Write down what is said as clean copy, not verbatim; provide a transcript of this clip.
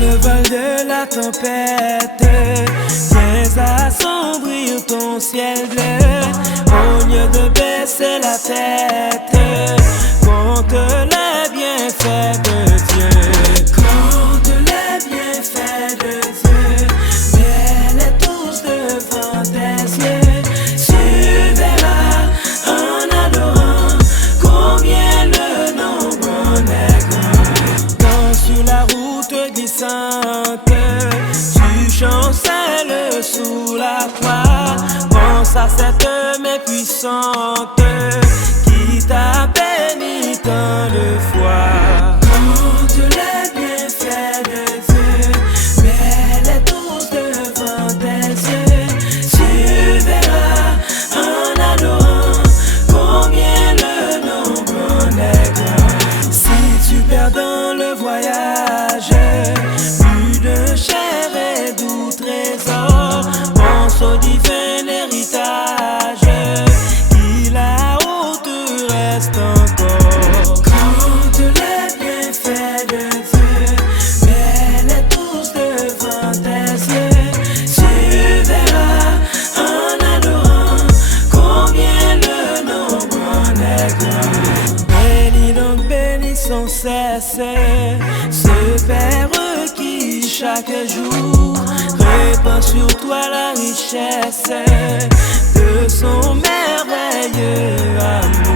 le vol de la tempête, viens assombrir ton ciel bleu. Au lieu de baisser la tête, compte les bienfaits de Dieu. Compte les bienfaits de Dieu, mets-les tous devant tes yeux. Tu verras en adorant combien le nombre en est grand. Quand sur la route glissante, tu chancelles sous la croix, pense à cette main puissante qui t'a béni tant de fois. Compte les bienfaits de Dieu, mets-les tous devant tes yeux. Tu verras en adorant combien le nombre en est grand. Si tu perds dans le voyage plus de chair et doux trésor, pense au divin héritage qui là-haut te reste encore. Compte les bienfaits de Dieu, mets-les tous devant tes yeux. Tu verras en adorant combien le nombre en est grand. Bénis donc, bénis sans cesse ce Père qui chaque jour répand sur toi la richesse de son merveilleux amour.